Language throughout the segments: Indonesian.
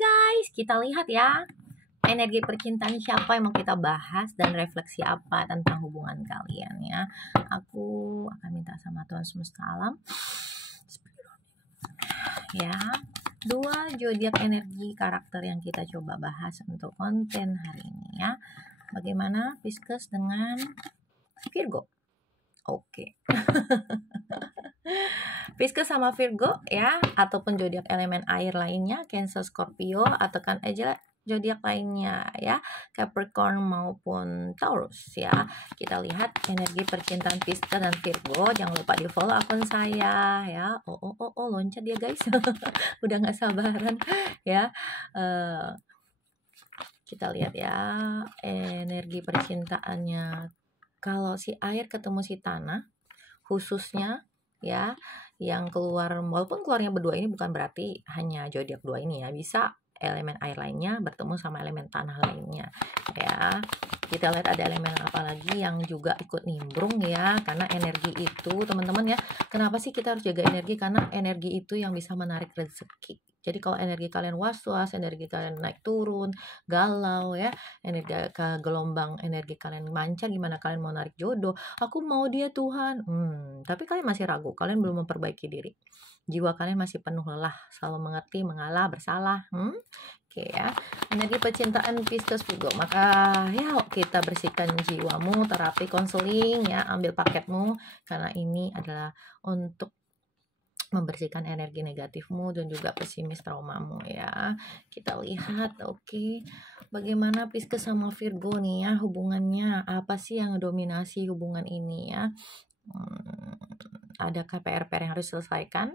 guys, kita lihat ya energi percintaan siapa yang mau kita bahas dan refleksi apa tentang hubungan kalian ya. Aku akan minta sama Tuhan semesta alam ya, 2 zodiak energi karakter yang kita coba bahas untuk konten hari ini ya. Bagaimana Pisces dengan Virgo? Oke. Pisces sama Virgo ya, ataupun zodiak elemen air lainnya, Cancer, Scorpio, atau kan aja zodiak lainnya ya, Capricorn maupun Taurus ya. Kita lihat energi percintaan Pisces dan Virgo. Jangan lupa di follow akun saya ya. Loncat dia guys. Udah nggak sabaran ya. Kita lihat ya energi percintaannya. Kalau si air ketemu si tanah, khususnya ya yang keluar, walaupun keluarnya berdua ini bukan berarti hanya zodiak 2 ini ya, bisa elemen air lainnya bertemu sama elemen tanah lainnya ya. Kita lihat ada elemen apa lagi yang juga ikut nimbrung ya, karena energi itu teman-teman ya, kenapa sih kita harus jaga energi? Karena energi itu yang bisa menarik rezeki. Jadi kalau energi kalian was-was, energi kalian naik turun, galau ya, energi gelombang energi kalian mancar, gimana kalian mau narik jodoh? Aku mau dia Tuhan. Tapi kalian masih ragu, kalian belum memperbaiki diri. Jiwa kalian masih penuh lelah, selalu mengerti, mengalah, bersalah. Oke ya. Energi percintaan Pisces Virgo. Maka ya kita bersihkan jiwamu, terapi konseling ya, ambil paketmu karena ini adalah untuk membersihkan energi negatifmu dan juga pesimis traumamu ya. Kita lihat bagaimana Pisces sama Virgo nih ya hubungannya, apa sih yang dominasi hubungan ini ya. Adakah PR-PR yang harus diselesaikan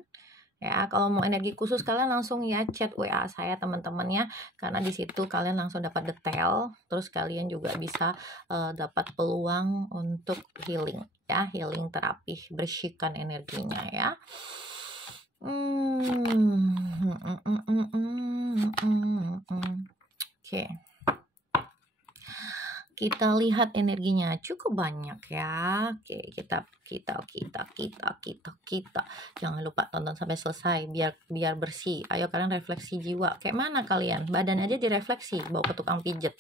ya? Kalau mau energi khusus kalian langsung ya chat WA saya teman-teman ya, karena di situ kalian langsung dapat detail, terus kalian juga bisa dapat peluang untuk healing ya, healing terapi, bersihkan energinya ya. Oke. Kita lihat energinya cukup banyak ya. Oke, kita. Jangan lupa tonton sampai selesai biar bersih. Ayo kalian refleksi jiwa. Kayak mana kalian? Badan aja direfleksi, bawa ke tukang pijet.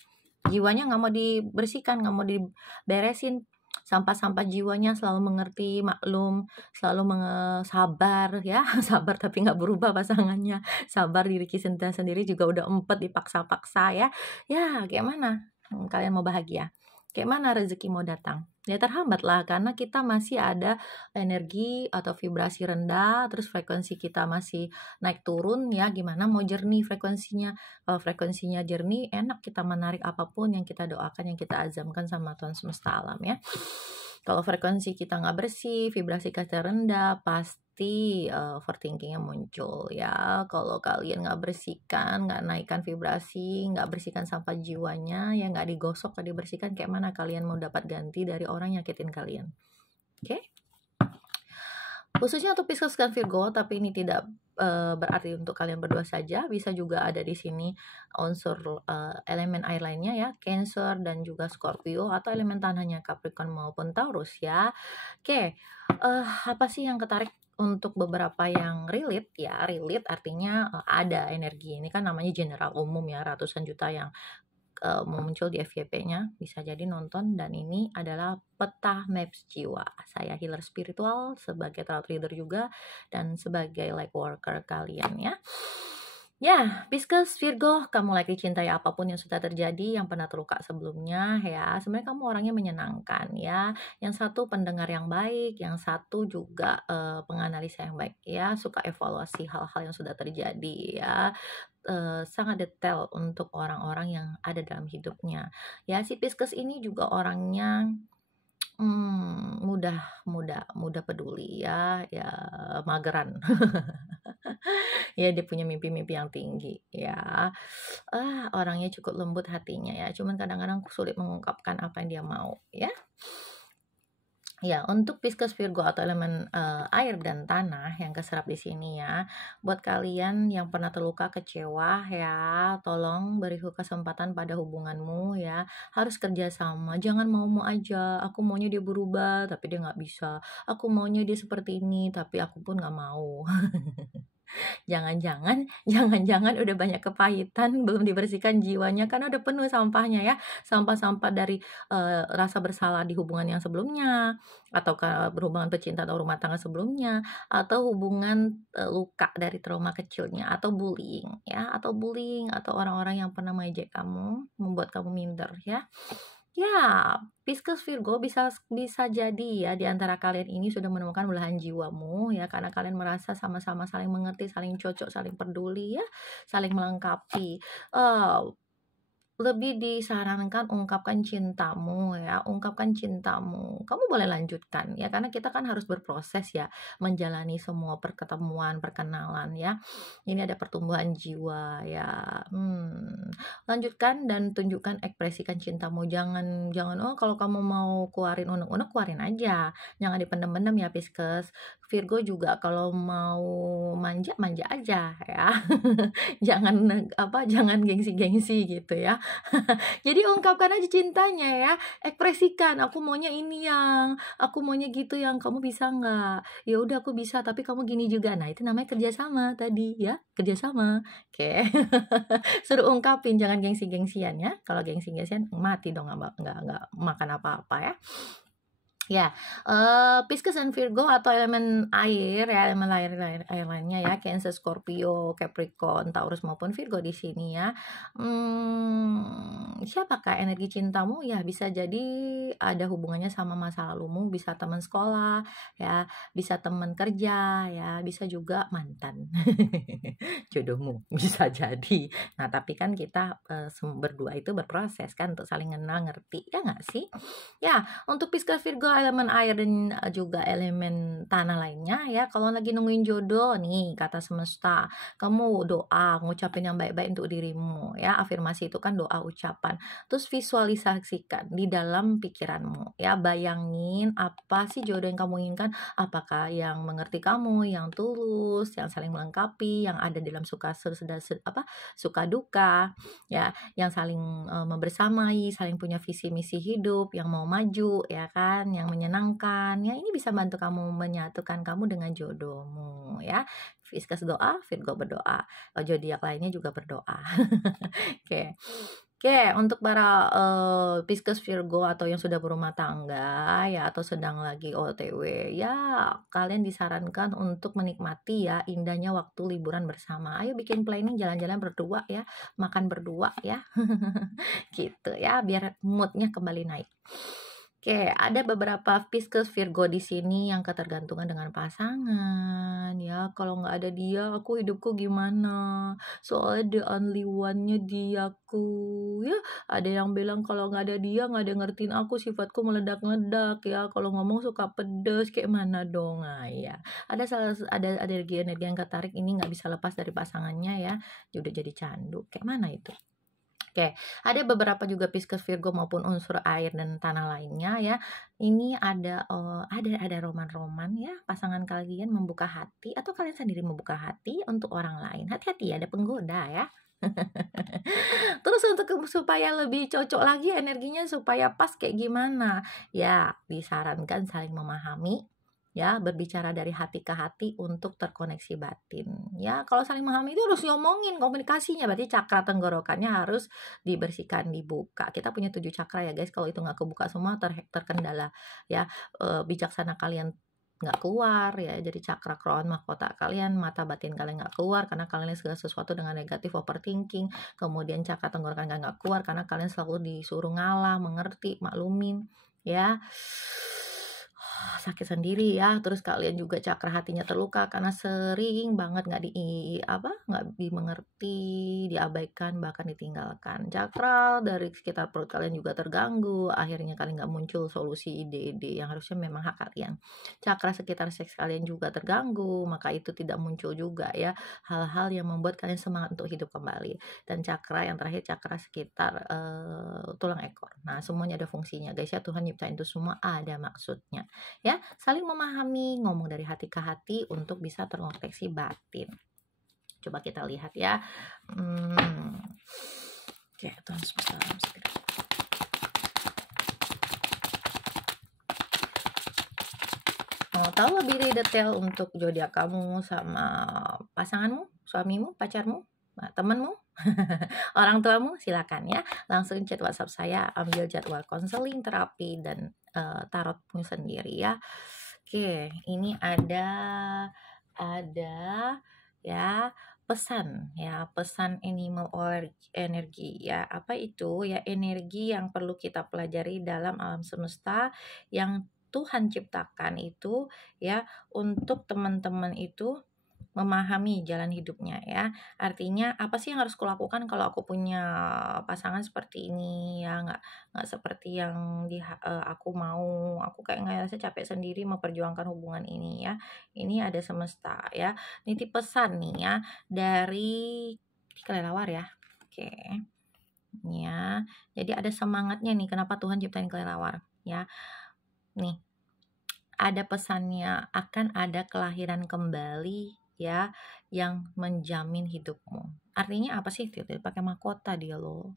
Jiwanya nggak mau dibersihkan, nggak mau diberesin. Sampah-sampah jiwanya selalu mengerti, maklum, selalu sabar ya. Sabar tapi nggak berubah pasangannya. Sabar diri kita sendiri juga udah empet dipaksa-paksa ya. Ya, kayak mana? Kalian mau bahagia? Kayak mana rezeki mau datang? Ya terhambat lah, karena kita masih ada energi atau vibrasi rendah, terus frekuensi kita masih naik turun ya. Gimana mau jernih frekuensinya? Kalau frekuensinya jernih, enak kita menarik apapun yang kita doakan, yang kita azamkan sama Tuhan semesta alam ya. Kalau frekuensi kita nggak bersih, vibrasi kita rendah, pasti overthinkingnya muncul ya. Kalau kalian nggak bersihkan, nggak naikkan vibrasi, nggak bersihkan sampah jiwanya, ya nggak digosok, nggak dibersihkan, kayak mana kalian mau dapat ganti dari orang yang nyakitin kalian? Oke? Khususnya untuk Pisces dan Virgo, tapi ini tidak berarti untuk kalian berdua saja, bisa juga ada di sini unsur elemen air lainnya ya, Cancer dan juga Scorpio, atau elemen tanahnya Capricorn maupun Taurus ya. Oke, apa sih yang ketarik untuk beberapa yang relate ya? Relate artinya ada energi, ini kan namanya general umum ya, ratusan juta yang muncul di FYP-nya, bisa jadi nonton. Dan ini adalah peta maps jiwa. Saya healer spiritual, sebagai tarot reader juga, dan sebagai light worker kalian ya. Ya, Pisces, Virgo, kamu lagi cintai apapun yang sudah terjadi, yang pernah terluka sebelumnya ya. Sebenarnya kamu orangnya menyenangkan ya. Yang satu pendengar yang baik, yang satu juga penganalisa yang baik ya. Suka evaluasi hal-hal yang sudah terjadi ya. Sangat detail untuk orang-orang yang ada dalam hidupnya. Ya, si Pisces ini juga orangnya mudah peduli ya, mageran. Ya, dia punya mimpi-mimpi yang tinggi ya. Orangnya cukup lembut hatinya ya, cuman kadang-kadang sulit mengungkapkan apa yang dia mau ya. Ya, untuk Pisces Virgo atau elemen air dan tanah yang keserap di sini ya. Buat kalian yang pernah terluka, kecewa ya, tolong beri kesempatan pada hubunganmu ya. Harus kerjasama, jangan mau-mau aja. Aku maunya dia berubah, tapi dia nggak bisa. Aku maunya dia seperti ini, tapi aku pun nggak mau. Jangan-jangan udah banyak kepahitan, belum dibersihkan jiwanya karena udah penuh sampahnya ya. Sampah-sampah dari, rasa bersalah di hubungan yang sebelumnya, atau berhubungan pecinta atau rumah tangga sebelumnya, atau hubungan, luka dari trauma kecilnya, atau bullying ya, atau orang-orang yang pernah mengejek kamu, membuat kamu minder ya. Ya, Pisces Virgo bisa bisa jadi ya di antara kalian ini sudah menemukan belahan jiwamu ya karena kalian merasa sama-sama saling mengerti, saling cocok, saling peduli ya, saling melengkapi. Eh, Lebih disarankan ungkapkan cintamu ya, ungkapkan cintamu. Kamu boleh lanjutkan ya, karena kita kan harus berproses ya, menjalani semua perketemuan, perkenalan ya. Ini ada pertumbuhan jiwa ya. Lanjutkan dan tunjukkan ekspresikan cintamu. Jangan jangan oh kalau kamu mau keluarin unek-unek keluarin aja. Jangan dipendem-pendem ya Pisces. Virgo juga kalau mau manja manja aja ya. Jangan gengsi-gengsi gitu ya. Jadi ungkapkan aja cintanya ya, ekspresikan, "Aku maunya ini yang, aku maunya gitu yang, kamu bisa nggak?" "Ya udah aku bisa, tapi kamu gini juga." Nah itu namanya kerjasama tadi ya, kerjasama. Oke. Suruh ungkapin, jangan gengsi-gengsian ya. Kalau gengsi-gengsian mati dong, nggak makan apa-apa ya. Ya, Pisces dan Virgo atau elemen air ya, elemen air lainnya ya, Cancer, Scorpio, Capricorn, Taurus maupun Virgo di sini ya. Siapakah energi cintamu? Ya bisa jadi ada hubungannya sama masa lalumu, bisa teman sekolah ya, bisa teman kerja ya, bisa juga mantan. Jodohmu bisa jadi. Nah, tapi kan kita berdua itu berproses kan untuk saling kenal, ngerti ya nggak sih? Ya, untuk Pisces Virgo elemen air dan juga elemen tanah lainnya ya, kalau lagi nungguin jodoh nih kata semesta, kamu doa, ngucapin yang baik-baik untuk dirimu ya. Afirmasi itu kan doa ucapan. Terus visualisasikan di dalam pikiranmu ya, bayangin apa sih jodoh yang kamu inginkan, apakah yang mengerti kamu, yang tulus, yang saling melengkapi, yang ada dalam suka duka ya, yang saling membersamai, saling punya visi misi hidup, yang mau maju ya kan, yang menyenangkan. Ya ini bisa bantu kamu menyatukan kamu dengan jodohmu ya. Pisces doa, Virgo berdoa. Zodiak lainnya juga berdoa. Oke. Oke, untuk para Pisces Virgo atau yang sudah berumah tangga ya atau sedang lagi OTW ya, kalian disarankan untuk menikmati ya indahnya waktu liburan bersama. Ayo bikin planning jalan-jalan berdua ya, makan berdua ya. Gitu ya, biar moodnya kembali naik. Oke, ada beberapa Pisces Virgo di sini yang ketergantungan dengan pasangan ya. Kalau nggak ada dia, aku hidupku gimana? Soalnya the only one-nya diaku ya. Ada yang bilang kalau nggak ada dia nggak ada yang ngertiin aku, sifatku meledak-ledak ya. Kalau ngomong suka pedes, kayak mana dong? Nah, ya. Ada energi yang ketarik ini nggak bisa lepas dari pasangannya ya. Dia udah jadi candu. Kayak mana itu? Oke, ada beberapa juga Pisces Virgo maupun unsur air dan tanah lainnya ya. Ini ada roman-roman ya, pasangan kalian membuka hati atau kalian sendiri membuka hati untuk orang lain. Hati-hati ada penggoda ya. Terus untuk supaya lebih cocok lagi energinya supaya pas kayak gimana? Ya, disarankan saling memahami ya, berbicara dari hati ke hati untuk terkoneksi batin. Ya, kalau saling memahami itu harus ngomongin komunikasinya, berarti cakra tenggorokannya harus dibersihkan, dibuka. Kita punya 7 cakra ya guys, kalau itu nggak kebuka semua terkendala ya. Bijaksana kalian nggak keluar ya, jadi cakra crown mahkota kalian, mata batin kalian nggak keluar karena kalian segala sesuatu dengan negatif overthinking. Kemudian cakra tenggorokan nggak keluar karena kalian selalu disuruh ngalah, mengerti, maklumin ya. Sakit sendiri ya. Terus kalian juga cakra hatinya terluka karena sering banget nggak dimengerti, diabaikan, bahkan ditinggalkan. Cakra dari sekitar perut kalian juga terganggu, akhirnya kalian nggak muncul solusi ide-ide yang harusnya memang hak kalian. Cakra sekitar seks kalian juga terganggu, maka itu tidak muncul juga ya hal-hal yang membuat kalian semangat untuk hidup kembali. Dan cakra yang terakhir, cakra sekitar tulang ekor. Nah, semuanya ada fungsinya guys ya. Tuhan nyiptain itu semua ada maksudnya ya. Saling memahami, ngomong dari hati ke hati untuk bisa terkoneksi batin. Coba kita lihat ya. Oke, Tuhan semesta alam segera. tahu lebih detail untuk zodiak kamu sama pasanganmu, suamimu, pacarmu, temanmu, orang tuamu, silakan ya. Langsung chat WhatsApp saya, ambil jadwal konseling, terapi, dan tarotmu sendiri ya. Oke, ini ada ya pesan animal energi ya. Apa itu? Ya energi yang perlu kita pelajari dalam alam semesta yang Tuhan ciptakan itu ya untuk teman-teman itu memahami jalan hidupnya ya. Artinya apa sih yang harus kulakukan kalau aku punya pasangan seperti ini ya, nggak seperti yang aku mau, aku kayak ngerasa capek sendiri memperjuangkan hubungan ini ya. Ini ada semesta ya. Nitip pesan nih ya dari kelelawar ya. Oke. Ya. Jadi ada semangatnya nih kenapa Tuhan ciptain kelelawar ya. Nih, ada pesannya akan ada kelahiran kembali ya yang menjamin hidupmu. Artinya apa sih? Tidak pakai mahkota dia loh.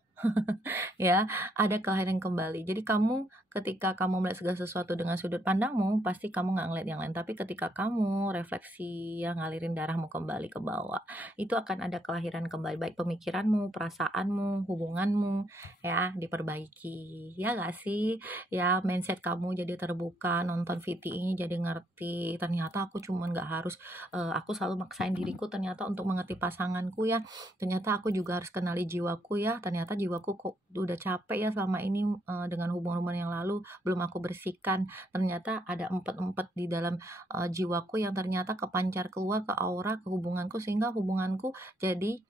Ya, ada kelahiran kembali. Jadi kamu ketika kamu melihat segala sesuatu dengan sudut pandangmu, pasti kamu nggak ngeliat yang lain. Tapi ketika kamu refleksi yang ngalirin darahmu kembali ke bawah, itu akan ada kelahiran kembali, baik pemikiranmu, perasaanmu, hubunganmu, ya diperbaiki. Ya nggak sih? Ya mindset kamu jadi terbuka, nonton VT ini jadi ngerti. Ternyata aku cuman nggak harus, aku selalu maksain diriku ternyata untuk mengerti pasanganku ya. Ternyata aku juga harus kenali jiwaku ya, ternyata jiwaku kok udah capek ya selama ini dengan hubungan-hubungan yang lalu belum aku bersihkan. Ternyata ada empet-empet di dalam jiwaku yang ternyata kepancar keluar ke aura, ke hubunganku sehingga hubunganku jadi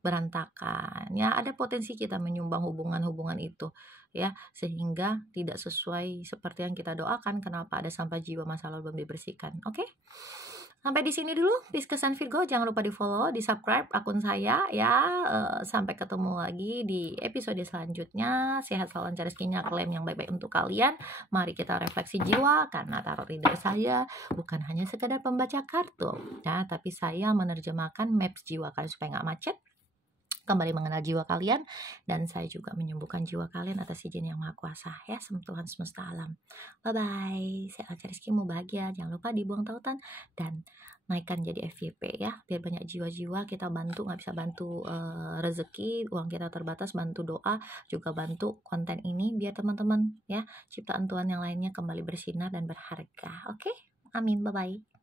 berantakan. Ya, ada potensi kita menyumbang hubungan-hubungan itu ya, sehingga tidak sesuai seperti yang kita doakan. Kenapa ada sampah jiwa masa lalu belum dibersihkan. Oke? Sampai di sini dulu Pisces and Virgo, jangan lupa di-follow, di-subscribe akun saya ya. Sampai ketemu lagi di episode selanjutnya. Sehat selalu, lancar rezekinya, klaim yang baik-baik untuk kalian. Mari kita refleksi jiwa karena tarot reader saya bukan hanya sekedar pembaca kartu ya, tapi saya menerjemahkan maps jiwa kalian supaya nggak macet, kembali mengenal jiwa kalian, dan saya juga menyembuhkan jiwa kalian atas izin yang maha kuasa ya, Tuhan semesta alam. Bye bye, saya lancar rezekimu, bahagia, jangan lupa dibuang tautan dan naikkan jadi FYP ya, biar banyak jiwa-jiwa kita bantu. Nggak bisa bantu rezeki, uang kita terbatas, bantu doa, juga bantu konten ini biar teman-teman ya ciptaan Tuhan yang lainnya kembali bersinar dan berharga. Oke, amin, bye bye.